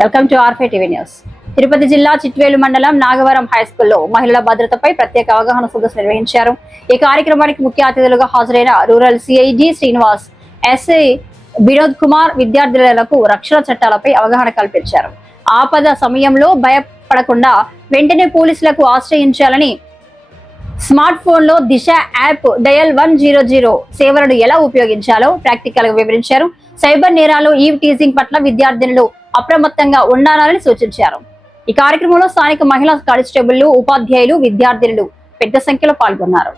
Welcome to ఆర్ఫే TV news. Tirupati జిల్లా చిట్వేలు మండలం నాగవరం హై స్కూల్లో మహిళల భద్రతపై ప్రత్యేక అవగాహన సదస్సు నిర్వహించారు. ఈ కార్యక్రమానికి ముఖ్య అతిథులుగా హాజరైన rural CID Srinivas, SI Vinod Kumar విద్యార్థులకు రక్షణ చట్టాలపై అవగాహన కల్పించారు. ఆపద సమయంలో భయపడకుండా వెంటనే పోలీసులకు ఆశ్రయించాలని, స్మార్ట్ ఫోన్ లో దిశ యాప్ డయల్ 100 సేవలను ఎలా ఉపయోగించాలో ప్రాక్టికల్ గా వివరించారు. సైబర్ నేరాలు, ఈవ్ టీజింగ్ పట్ల విద్యార్థినులు అప్రమత్తంగా ఉండాలని సూచించారు. ఈ కార్యక్రమంలో స్థానిక మహిళా కానిస్టేబుళ్లు, ఉపాధ్యాయులు, విద్యార్థినులు పెద్ద సంఖ్యలో పాల్గొన్నారు.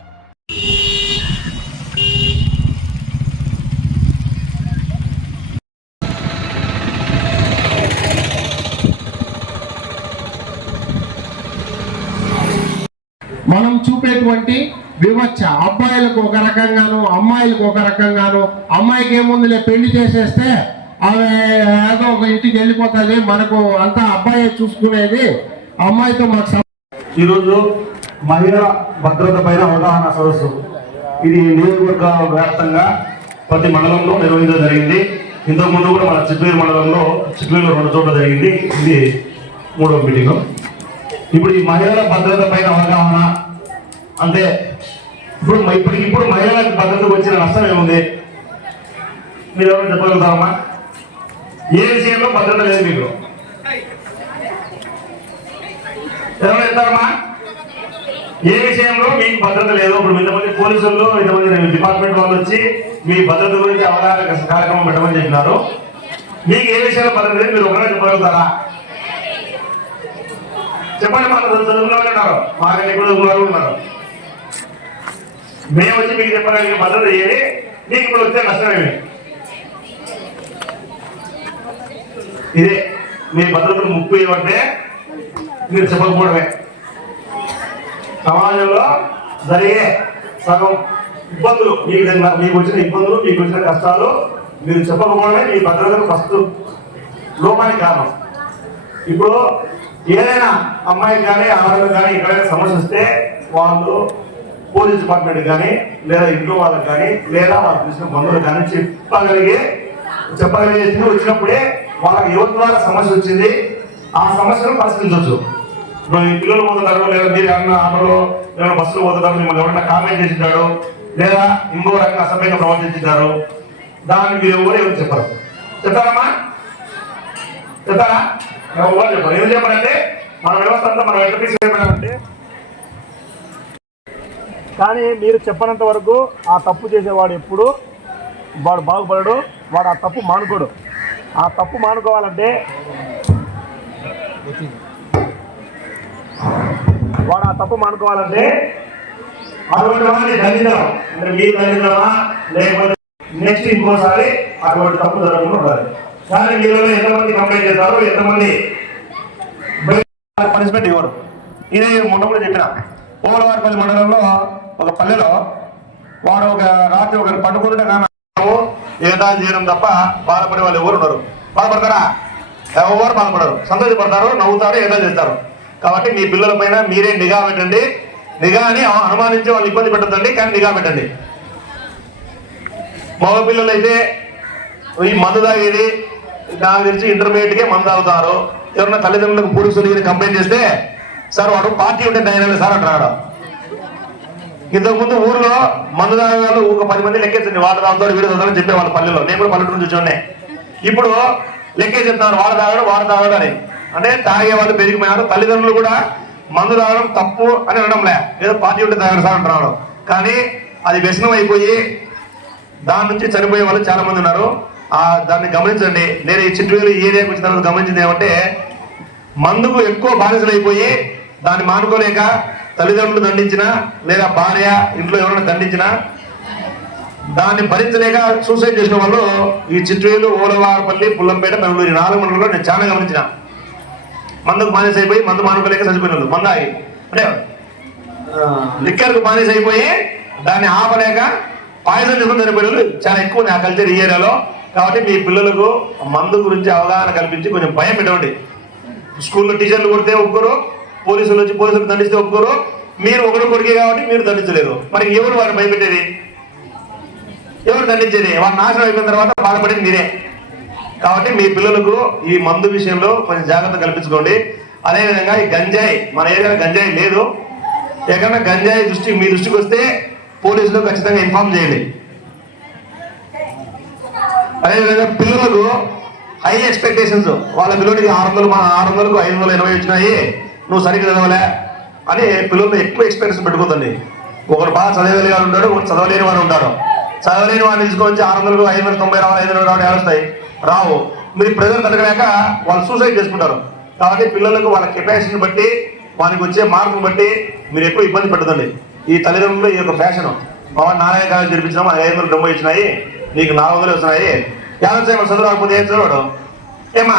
మనం చూపేటువంటి వివక్ష అబ్బాయిలకు ఒక రకంగాను, అమ్మాయిలకు ఒక రకంగాను. అమ్మాయికి ఏముందిలే పెళ్లి చేసేస్తే ఆమె ఏదో ఒక ఇంటికి వెళ్ళిపోతుంది, మనకు అంతా అబ్బాయి చూసుకునేది, అమ్మాయితో మాకు. ఈరోజు మహిళా భద్రత పైన అవగాహన సదస్సు ఇది నియోజకవర్గ వ్యాప్తంగా ప్రతి మండలంలో నిర్వహించడం జరిగింది. ఇంతకుముందు కూడా మన చిట్వేలు మండలంలో చిట్వేలు 2 చోట్ల జరిగింది. ఇది 3వ మీటింగ్. ఇప్పుడు ఈ మహిళల భద్రత పైన అవగాహన అంటే ఇప్పుడు మహిళలకు భద్రతకు వచ్చిన నష్టం ఏముంది మీరు ఎవరు చెప్పగలుగుతారమ్మా? ఏ విషయంలో భద్రత లేదు మీకు ఎవరు చెప్తారమ్మా? ఏ విషయంలో మీకు భద్రత లేదు? ఇప్పుడు ఇంతమంది పోలీసులు, ఇంతమంది డిపార్ట్మెంట్ వాళ్ళు వచ్చి మీ భద్రత గురించి అవగాహన కార్యక్రమం పెట్టమని చెప్పినారు. మీకు ఏ విషయంలో భద్రత లేదు మీరు ఒకరే చెప్పగలుగుతారా? చెప్పండి. మన చదువుకున్న వాళ్ళు ఉన్నారు, మాకంటే కూడా ఉన్నారు. మేము వచ్చి మీకు చెప్పడానికి భద్రత ఏది, మీకు ఇప్పుడు వచ్చే నష్టమేమి? ఇదే మీ భద్రతకు ముప్పు ఏమంటే మీరు చెప్పకపోవడమే. సమాజంలో జరిగే సగం ఇబ్బందులు, మీకు వచ్చిన ఇబ్బందులు, మీకు వచ్చిన కష్టాలు మీరు చెప్పకపోవడమే మీ భద్రతకు ఫస్ట్ లోపానికి కారణం. ఇప్పుడు ఏదైనా అమ్మాయికి కానీ, ఆడలకు కానీ ఎక్కడైనా సమస్య వస్తే వాళ్ళు పోలీస్ డిపార్ట్మెంట్ కానీ, లేదా ఇంట్లో వాళ్ళకి కానీ, లేదా వాళ్ళకి తెలిసిన బంధువులకు కానీ చెప్పగలిగే వచ్చినప్పుడే వాళ్ళకి ఎవరి ద్వారా సమస్య వచ్చింది ఆ సమస్యను పరిష్కరించవచ్చు. ఇప్పుడు ఈ పిల్లలు పోతున్నారు, లేదా మీరు ఏమన్నా ఆటోలో లేదా బస్సులో పోతున్నారు, మిమ్మల్ని ఎవరైనా కామెంట్ చేసింటాడు, లేదా ఇంకో రకంగా అసభ్యంగా ప్రవర్తించారు, దాన్ని మీరు ఎవరు చెప్పరు. చెప్తారమ్మా? చెప్తారా? ఎవరు చెప్పరు. ఏం చెప్పారంటే మన వ్యవస్థ అంతా మనం ఎక్కడ తీసుకెళ్ళామంటే, కానీ మీరు చెప్పనంత వరకు ఆ తప్పు చేసేవాడు ఎప్పుడు వాడు బాగుపడడు, వాడు ఆ తప్పు మానుకోడు. ఆ తప్పు మానుకోవాలంటే అటువంటి వాడిని దండించడం, అంటే మీరు దండించడమా లేకపోతే నెక్స్ట్ ఇంకోసారి అటువంటి తప్పు జరగకుండా ఉండాలి. కానీ మీరు ఎంతమంది కంప్లైంట్ చేస్తారు, ఎంతమంది పనిష్మెంట్ ఇవ్వరు. ఇదే మొన్న కూడా చెప్పిన పోలవారిపల్లి మండలంలో ఒక పల్లెలో వాడు ఒక రాత్రి ఒకరు పండుకుంటే కానీ ఏదా చేయడం తప్ప బాధపడే వాళ్ళు ఎవరు ఉన్నారు? బాధపడతారా? ఎవరు బాధపడరు, సంతోషపడతారు, నవ్వుతారు, ఏదో చేస్తారు. కాబట్టి మీ పిల్లల పైన మీరే నిఘా పెట్టండి. నిఘాని అనుమానించే వాళ్ళు ఇబ్బంది పెట్టద్దండి, కానీ నిఘా పెట్టండి. మగ పిల్లలు అయితే ఈ మందు తాగేది నాకు తెలిసి ఇంటర్మీడియట్కే మందు తాగుతారు. ఎవరన్నా తల్లిదండ్రులకు పోలీసులు కంప్లైంట్ చేస్తే సార్ వాడు పార్టీ ఉంటే 9 సార్ అంటున్నాడు. ఇంతకుముందు ఊర్లో మందు తాగే వాళ్ళు ఒక 10 మంది లెక్కేసింది, వాడు తాగుతాడు, వీడు తాగుతాడని చెప్పే వాళ్ళ పల్లెలో. నేను కూడా పల్లెటూరు నుంచి వచ్చి ఇప్పుడు లెక్కే చెప్తున్నారు వాడు తాగడు అని. అంటే తాగే వాళ్ళు పెరిగిపోయినారు. తల్లిదండ్రులు కూడా మందు తాగడం తప్పు అని అనడంలే, ఏదో పార్టీ ఉంటే తాగడు సార్ అంటున్నాడు. కానీ అది వ్యసనం అయిపోయి దాని నుంచి చనిపోయే వాళ్ళు చాలా మంది ఉన్నారు. దాన్ని గమనించండి. నేను ఈ చిట్వేలు ఏరియాకి వచ్చిన తర్వాత గమనించింది ఏమంటే, మందుకు ఎక్కువ బానిసలు అయిపోయి దాన్ని మానుకోలేక తల్లిదండ్రులు దండించినా, లేదా భార్య ఇంట్లో ఎవరైనా దండించినా దాన్ని భరించలేక సూసైడ్ చేసిన వాళ్ళు ఈ చిట్వేలు, ఓలవారపల్లి, పుల్లంపేట, బెంగళూరు 4 మండలంలో నేను చాలా గమనించిన. మందుకు బానిస అయిపోయి మందు మానుకోలేక చనిపోయిన వాళ్ళు, మందాగి అంటే లిక్కర్కు బానిస అయిపోయి దాన్ని ఆపలేక పాయిజన్ చేసుకుని చనిపోయిన వాళ్ళు చాలా ఎక్కువ ఉంది ఆ కల్చర్ ఈ ఏరియాలో. కాబట్టి మీ పిల్లలకు మందు గురించి అవగాహన కల్పించి కొంచెం భయం పెట్టండి. స్కూల్లో టీచర్లు కొడితే ఒప్పుకోరు, పోలీసులు వచ్చి పోలీసులు దండిస్తే ఒప్పుకోరు. మీరు ఒకరు కొరికే కాబట్టి మీరు దండించలేరు. మరి ఎవరు వారిని భయపెట్టేది? ఎవరు దండించేది? వాడు నాశనం అయిపోయిన తర్వాత బాధపడేది మీరే. కాబట్టి మీ పిల్లలకు ఈ మందు విషయంలో కొంచెం జాగ్రత్త కల్పించుకోండి. అదేవిధంగా ఈ గంజాయి, మన ఏరియాలో గంజాయి లేదు, ఎక్కడన్నా గంజాయి మీ దృష్టికి వస్తే పోలీసులు ఖచ్చితంగా ఇన్ఫార్మ్ చేయండి. అదేవిధంగా పిల్లలకు హై ఎక్స్పెక్టేషన్స్, వాళ్ళ పిల్లలకి 600కు 580 వచ్చినాయి, నువ్వు సరిగ్గా చదవలే అని పిల్లలు ఎక్కువ ఎక్స్పెక్టేషన్ పెట్టుకోదండి. ఒకరు బాగా చదివేది వాడు ఉంటాడు, ఒకరు చదవలేని వాడు ఉంటాడు. చదవలేని వాడిని తీసుకొచ్చి 600కు 590 రావాలి, 500 రావాలి, ఏడుస్తాయి రావు. మీరు ప్రెజర్ తగ్గలేక వాళ్ళు సూసైడ్ చేసుకుంటారు. కాబట్టి పిల్లలకు వాళ్ళ కెపాసిటీని బట్టి, వానికి వచ్చే మార్కుని బట్టి మీరు ఎక్కువ ఇబ్బంది పెట్టదండి. ఈ తల్లిదండ్రులు ఈ యొక్క ఫ్యాషన్, మా నారాయణ కాలేజ్ జరిపించినాము, 590 వచ్చినాయి, నీకు 400 వస్తున్నాయి, చదువు రాకపోతే ఏం చదవడు, ఏమా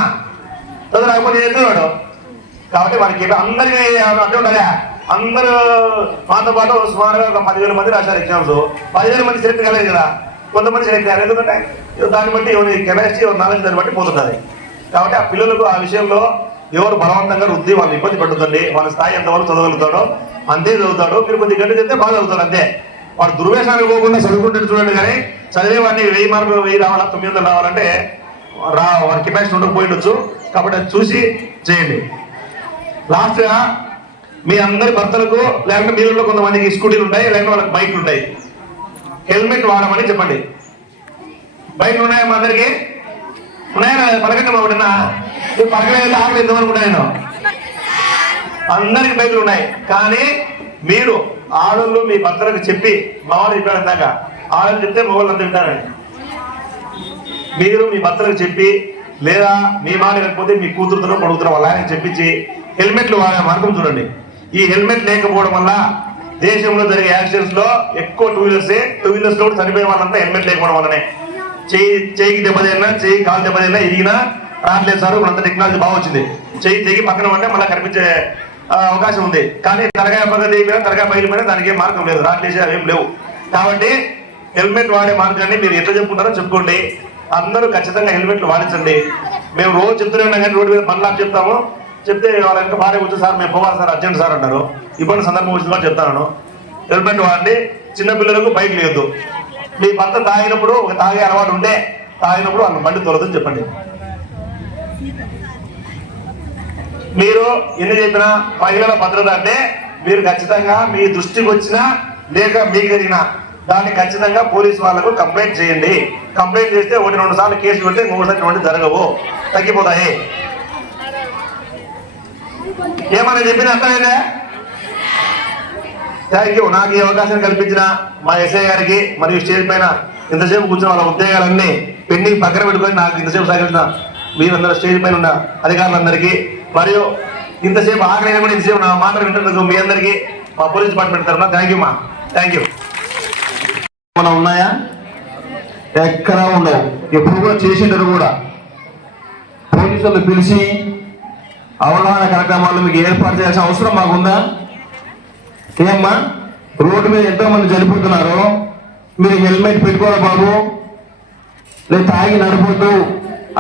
చదువు రాకపోతే ఏం చదవడు. కాబట్టి వారికి అందరికీ అట్లా ఉంటాయా, అందరూ మాతో పాటు సుమారుగా ఒక 10,000 మంది రాశారు ఎగ్జామ్స్. 10,000 మంది సెలెక్ట్ కాలేదు కదా, కొంతమంది సెలెక్ట్ అయ్యారు. ఎందుకంటే దాన్ని బట్టి ఎవరి కెపాసిటీ, ఎవరి నాలెడ్జ్ దాన్ని బట్టి పోతుంటుంది. కాబట్టి ఆ పిల్లలకు ఆ విషయంలో ఎవరు బలవంతంగా రుద్ది వాళ్ళని ఇబ్బంది పడుతుంది. వాళ్ళ స్థాయి ఎంతవరకు చదవగలుగుతాడో అంతే చదువుతాడు. మీరు కొద్ది గంట చెప్తే బాగా చదువుతాడు అంతే. వాడు దుర్వేషానికి పోకుండా చదువుకుంటే చూడండి. కానీ చదివే వాడిని 1000 మార్కులు 1000 రావాలా, 900 రావాలంటే వాడి కెపాసిటీ ఉండకపోయిండొచ్చు. కాబట్టి అది చూసి చేయండి. లాస్ట్గా మీ అందరి భర్తలకు, లేకుంటే మీలో కొంతమందికి స్కూటీలు ఉంటాయి, లేకుంటే వాళ్ళకి బైక్లు ఉంటాయి, హెల్మెట్ వాడమని చెప్పండి. బైక్లు ఉన్నాయా మా అందరికి? ఉన్నాయా? పలకండి మా ఒకటినా పలకలేదు, ఆకలి ఎంతవరకు ఉన్నాయో. అందరికి బైక్లు ఉన్నాయి. కానీ మీరు ఆడళ్ళు మీ భర్తలకు చెప్పి, మా వాళ్ళు చెప్పారు అందాక, ఆడలు చెప్తే మొగళ్ళు అంతా వింటారండి. మీరు మీ భర్తలకు చెప్పి, లేదా మీ మాట లేకపోతే మీ కూతురుతో కొడుకుతున్న వాళ్ళ ఆయన చెప్పించి హెల్మెట్లు వాడే మార్గం చూడండి. ఈ హెల్మెట్ లేకపోవడం వల్ల దేశంలో జరిగే యాక్సిడెంట్స్ లో ఎక్కువ టూ వీలర్స్ లో చనిపోయే వాళ్ళంతా హెల్మెట్ లేకపోవడం వల్లనే. చేయికి దెబ్బతిన్నా, చేయి కాలు దెబ్బతిన్నా, ఇరిగినా రావట్లేదు సార్. ఇప్పుడు అంత టెక్నాలజీ బాగా వచ్చింది. చేయి తెగి పక్కన పడితే మళ్ళీ కనిపించే అవకాశం ఉంది. కానీ తలకాయ పక్క తెగిపోయినా, తలకాయ పగిలిపోయినా దానికి ఏం మార్గం లేదు, రాట్లేసే అవేం లేవు. కాబట్టి హెల్మెట్ వాడే మార్గాన్ని మీరు ఎట్లా చెప్పుకుంటారో చెప్పుకోండి. అందరూ ఖచ్చితంగా హెల్మెట్లు వాడించండి. మేము రోజు చెప్తూనే ఉన్నాం, కానీ రోడ్డు మీద పనులు చెప్తాము. చెప్తే వాళ్ళ ఇంకా భార్య కూర్చో, సార్ మేము పోవాలి సార్, అర్జెంట్ సార్ అంటారు. ఇబ్బంది సందర్భం వచ్చిందో చెప్తాను. హెల్మెట్ వాడండి. చిన్నపిల్లలకు బైక్ లేదు. మీ భర్త తాగినప్పుడు, ఒక తాగే అలవాటు ఉంటే తాగినప్పుడు వాళ్ళ బండి తొలదని చెప్పండి. మీరు ఎన్ని చెప్పినా మహిళల భద్రత అంటే మీరు ఖచ్చితంగా మీ దృష్టికి వచ్చినా లేక మీకు జరిగినా దాన్ని ఖచ్చితంగా పోలీసు వాళ్ళకు కంప్లైంట్ చేయండి. కంప్లైంట్ చేస్తే 1-2 సార్లు కేసు పెడితే 3 జరగవు, తగ్గిపోతాయి. ఏమన్నా చెప్పిన అర్థమైందా? Thank you. నాకు ఈ అవకాశం కల్పించిన మా ఎస్ఐ గారికి మరియు స్టేజ్ పైన ఇంతసేపు కూర్చున్న వాళ్ళ ఉద్యోగాలన్నీ పెండింగ్ పక్కన పెట్టుకొని నాకు ఇంతసేపు సహకరించిన మీరందరూ స్టేజ్ పైన ఉన్న అధికారులందరికీ, మరియు ఇంతసేపు ఆఖరైనా కూడా ఇంతసేపు నా మాట వింటున్నందుకు మీ అందరికీ మా పోలీస్ డిపార్ట్మెంట్ తరఫున థ్యాంక్ యూ మా. Thank you. మనం ఉన్నాయా? ఎక్కడా ఉండవు. ఎప్పుడు కూడా చేసింటారు కూడా. పోలీసులు పిలిచి అవగాహన కార్యక్రమాలు మీకు ఏర్పాటు చేయాల్సిన అవసరం మాకుందా? ఏమ్మా, రోడ్డు మీద ఎంతో మంది చనిపోతున్నారు, మీరు హెల్మెట్ పెట్టుకోరా బాబు, లేదు తాగి నడపొద్దు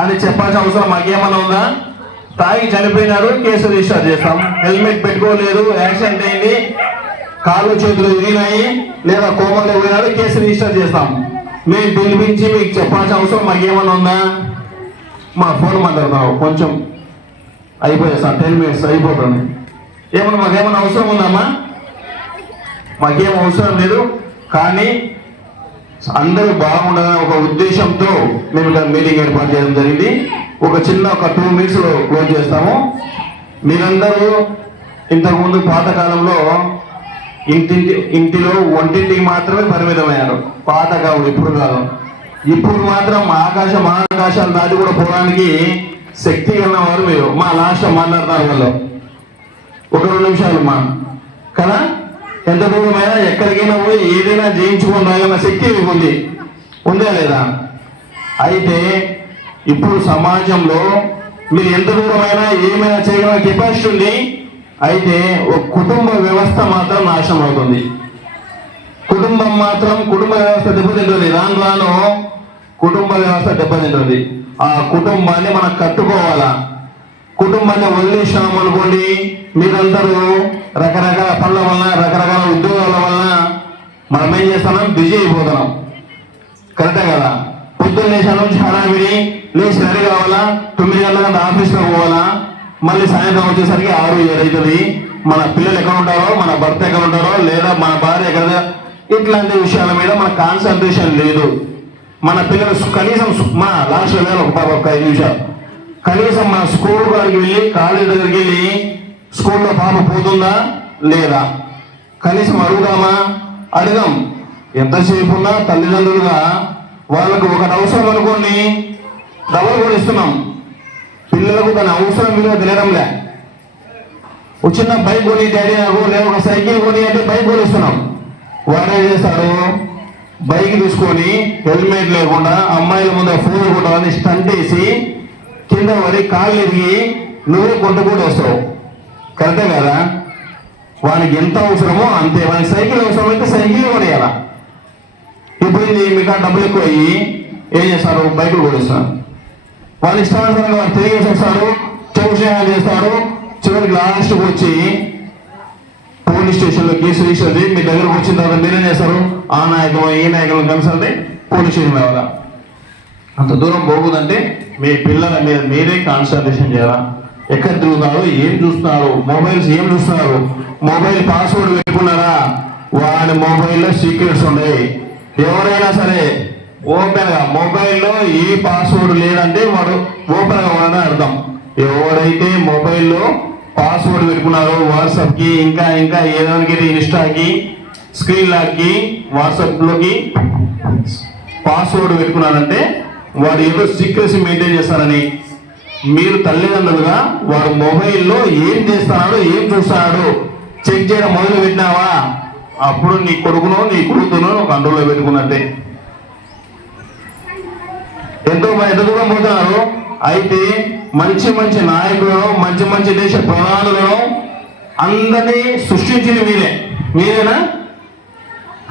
అని చెప్పాల్సిన అవసరం మాకేమన్నా ఉందా? తాగి చనిపోయినారు, కేసు రిజిస్టర్ చేస్తాం. హెల్మెట్ పెట్టుకోలేదు, యాక్సిడెంట్ అయింది, కాళ్ళు చేతులు విరిగినాయి, లేదా కోమలో పోయినారు, కేసు రిజిస్టర్ చేస్తాం. మేము పిలిపించి మీకు చెప్పాల్సిన అవసరం మాకేమన్నా ఉందా? మా ఫోన్ మాట్లాడుతున్నావు, కొంచెం అయిపోయాయి సార్, 10 minutes అయిపోతుంది. ఏమన్నా మాకేమన్నా అవసరం ఉందమ్మా? మాకేం అవసరం లేదు. కానీ అందరూ బాగుండాలని ఒక ఉద్దేశంతో మేము ఇక్కడ మీటింగ్ ఏర్పాటు చేయడం జరిగింది. ఒక 2 minutes లో క్లోజ్ చేస్తాము. మీరందరూ ఇంతకుముందు పాతకాలంలో ఇంటిలో వంటింటికి మాత్రమే పరిమితమయ్యారు. పాతకాలం, ఇప్పుడు కాదు. ఇప్పుడు మాత్రం మహాకాశాలు దాటి కూడా పోవడానికి శక్తి ఉన్నవారు మీరు. మా లాస్ట్ మాట్లాడతారు వాళ్ళు 1-2 నిమిషాలు మా కదా. ఎంత దూరమైనా ఎక్కడికైనా పోయి ఏదైనా జయించుకొని రాగల శక్తి ఉంది, ఉందా లేదా? అయితే ఇప్పుడు సమాజంలో మీరు ఎంత దూరమైనా ఏమైనా చేయగల కెపాసిటీ ఉంది. అయితే ఒక కుటుంబ వ్యవస్థ మాత్రం నాశనం అవుతుంది. కుటుంబ వ్యవస్థ దెబ్బతింటుంది. రాను కుటుంబ వ్యవస్థ దెబ్బతింటుంది. ఆ కుటుంబాన్ని మనం కట్టుకోవాలా. కుటుంబాన్ని వదిలేసినాం అనుకోండి, మీరందరూ రకరకాల పనుల వలన, రకరకాల ఉద్యోగాల వలన మనం ఏం చేస్తున్నాం, బిజీ అయిపోతున్నాం. కరెక్టే కదా? పొద్దున్న లేచాను, చాలా విని లేచి రెడీ కావాలా, 9 గంటల ఆఫీస్లో పోవాలా, మళ్ళీ సాయంత్రం వచ్చేసరికి 6-7 అవుతుంది. మన పిల్లలు ఎక్కడ ఉంటారో, మన భర్త ఎక్కడ ఉంటారో, లేదా మన భార్య ఎక్కడ, ఇట్లాంటి విషయాల మీద మన కాన్సన్ట్రేషన్ లేదు. మన పిల్లలు కనీసం మా లాస్ట్ ఒక 5 నిమిషాలు కనీసం మన స్కూల్ కాడికి వెళ్ళి, కాలేజ్ దగ్గరికి వెళ్ళి స్కూల్లో పాప పోతుందా లేదా కనీసం అడుగుదామా? అడగం. ఎంతసేపు ఉన్నా తల్లిదండ్రులుగా వాళ్ళకు ఒకటి అవసరం అనుకోండి, డబ్బులు కూడా ఇస్తున్నాం. పిల్లలకు తన అవసరం విలువ తెలియడంలే. ఒక చిన్న బైక్ కొని డాడీ నాకు, లేదా ఒక సైకిల్ కొని అంటే బైక్ కొనిస్తున్నాం. వాడు ఏం చేస్తాడు, బైక్ తీసుకొని హెల్మెట్ లేకుండా అమ్మాయిల ముందు ఫోన్ కొట్టాలని స్టంట్ వేసి కింద పడి కాళ్ళు ఎరిగి నువ్వే కొట్టుకుంటూ వస్తావు. కరెక్టే కదా? వానికి ఎంత అవసరమో అంతే. వానికి సైకిల్ అవసరం అయితే సైకిల్ కొనియాల. ఇప్పుడు మీకు డబ్బులు ఎక్కువ అయ్యి ఏం చేస్తారు, బైకులు కొనిస్తారు. వాళ్ళు ఇష్టానుసారంగా వాడు తిరిగేసి వస్తాడు, చౌషయాలు చేస్తాడు. చివరికి లాస్ట్కి వచ్చి పోలీస్ స్టేషన్లో కేసు రిజిస్టర్ మీ దగ్గరకు వచ్చిన తర్వాత మీరేం చేస్తారు, ఆ నాయకులు ఈ నాయకులను కన్సల్ట్ పోలీస్ స్టేషన్ రావాలా. అంత దూరం పోకూడదంటే మీ పిల్లల మీద మీరే కాన్సన్ట్రేషన్ చేయాలా. ఎక్కడ తిరుగుతారు, ఏం చూస్తున్నారు, మొబైల్స్ ఏం చూస్తున్నారు, మొబైల్ పాస్వర్డ్ పెట్టుకున్నారా, వాడి మొబైల్లో సీక్రెట్స్ ఉన్నాయి. ఎవరైనా సరే ఓపెన్ గా మొబైల్లో ఏ పాస్వర్డ్ లేదంటే వాడు ఓపెన్ గా ఉన్నాడని అర్థం. ఎవరైతే మొబైల్లో పాస్వర్డ్ పెట్టుకున్నారో వాట్సాప్ కి, ఇంకా ఇంకా ఏదానికి, ఇన్స్టాకి, స్క్రీన్ లాక్ కి, వాట్సాప్ లోకి పాస్వర్డ్ పెట్టుకున్నారంటే వాడు ఏదో సీక్రెసీ మెయింటైన్ చేస్తారని. మీరు తల్లిదండ్రులుగా వాడు మొబైల్లో ఏం చేస్తున్నాడో, ఏం చూస్తున్నాడో చెక్ చేయడం మొదలు పెట్టినావా, అప్పుడు నీ కొడుకునో నీ కూతురునో కంట్రోల్లో పెట్టుకున్నట్టే. ఎంత దూరం పోతున్నారు. అయితే మంచి మంచి నాయకులను, మంచి మంచి దేశ ప్రధానులను అందరినీ సృష్టించింది మీరేనా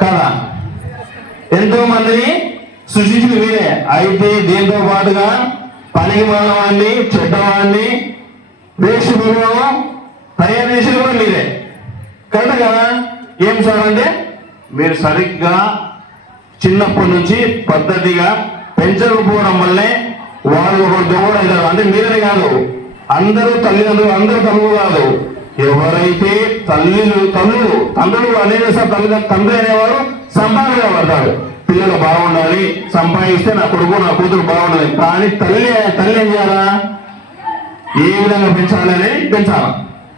కదా? ఎంతో మందిని సృష్టించింది మీరే. అయితే దీంతో పాటుగా పనికి మానవాడిని, చెడ్డవాడిని, వేషములను తయారు చేసేది కూడా మీరే. కరెక్ట్ కదా? ఏం సార్ అంటే మీరు సరిగ్గా చిన్నప్పటి నుంచి పద్ధతిగా పెంచకపోవడం వల్లే వాళ్ళు ఒకరు దొంగలు అవుతారు. అంటే మీరే కాదు, అందరూ తల్లిదండ్రులు, అందరూ తమ్ముడు కాదు. ఎవరైతే తండ్రులు అనేది తండ్రి అనేవారు సంపాదనగా పడతాడు. పిల్లలు బాగుండాలి, సంపాదిస్తే నా కొడుకు నా కూతురు బాగుండాలి. కానీ తల్లి ఏం చేయాలా, ఏ విధంగా పెంచాలని పెంచాలి.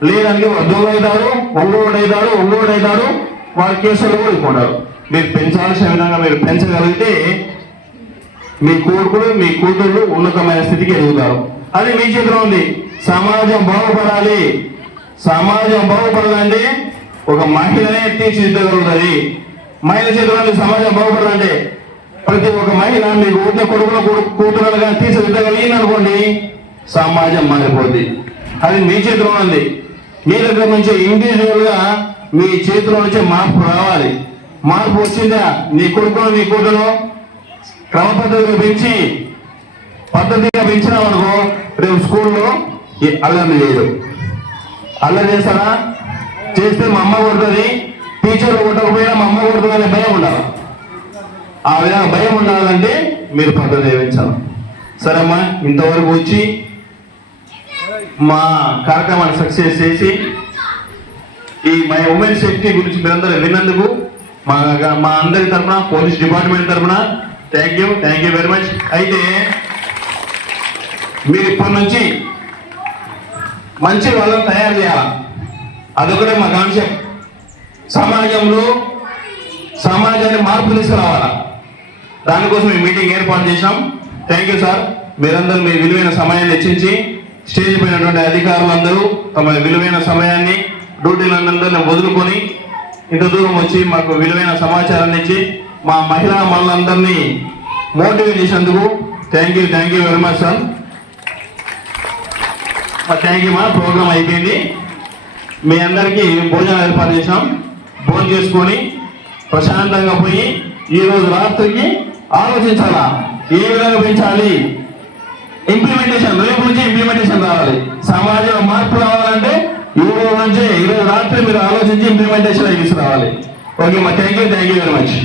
లేదంటే దొంగ అవుతారు, ఒంగోడు అవుతారు, వారి కేసులు కూడా ఇవ్వకుంటారు. మీరు పెంచాల్సిన విధంగా మీరు పెంచగలిగితే మీ కొడుకులు, మీ కూతుళ్ళు ఉన్నతమైన స్థితికి ఎదుగుతారు. అది మీ చేతిలో ఉంది. సమాజం బాగుపడాలి. సమాజం బాగుపడాలంటే ఒక మహిళనే తీర్చిదిద్దగలుగుతుంది. మహిళ చేతిలో సమాజం బాగుపడాలంటే ప్రతి ఒక్క మహిళ మీకు ఉన్న కొడుకుల కూతురుగా తీర్చిదిద్దగలిగింది అనుకోండి, సమాజం మారిపోద్ది. అది మీ చేతిలో ఉంది. మీ దగ్గర నుంచి ఇండివిజువల్ గా మీ చేతిలో నుంచి మార్పు రావాలి. మార్పు వచ్చిందా, నీ కొడుకును నీ కూతురు క్రమపద్ధతిగా పెంచి పద్ధతిగా పెంచినామనుకో, రేపు స్కూల్లో అల్లరి చేయడు. అల్లరి చేస్తారా? చేస్తే మా అమ్మ కొడుతుంది, టీచర్ కొట్టకపోయినా మా అమ్మ కొడుతుందనే భయం ఉండాలి. ఆ విధంగా భయం ఉండాలంటే మీరు పద్ధతి పెంచాలి. సరే అమ్మా, ఇంతవరకు వచ్చి మా కార్యక్రమాన్ని సక్సెస్ చేసి ఈ మై ఉమెన్ సేఫ్టీ గురించి మీరందరూ విన్నందుకు మా అందరి తరఫున, పోలీస్ డిపార్ట్మెంట్ తరఫున థ్యాంక్ యూ వెరీ మచ్. అయితే మీరు ఇప్పటి నుంచి మంచి వాళ్ళని తయారు చేయాలి. అదొకటే మా కాన్సెప్ట్. సమాజాన్ని మార్పు తీసుకురావాలా. దానికోసం ఈ మీటింగ్ ఏర్పాటు చేశాం. Thank you sir. మీరందరూ మీ విలువైన సమయాన్ని వెచ్చించి స్టేజ్ పైనటువంటి అధికారులందరూ తమ విలువైన సమయాన్ని, డ్యూటీలందరినీ వదులుకొని ఇంత దూరం వచ్చి మాకు విలువైన సమాచారాన్ని ఇచ్చి మా మహిళా మనందరినీ మోటివేట్ చేసినందుకు thank you very much sir. Thank you. మా ప్రోగ్రామ్ అయిపోయింది. మీ అందరికీ భోజనం ఏర్పాటు చేసాం. భోజనం చేసుకొని ప్రశాంతంగా పోయి ఈ రోజు రాత్రికి ఆలోచించాలా, ఏ విధంగా పెంచాలి. ఇంప్లిమెంటేషన్, రేపు నుంచి ఇంప్లిమెంటేషన్ రావాలి. సమాజంలో మార్పు రావాలంటే ఈ రోజు రాత్రి మీరు ఆలోచించి ఇంప్లిమెంటేషన్ తీసుకురావాలి. ఓకే మా థ్యాంక్ యూ వెరీ మచ్.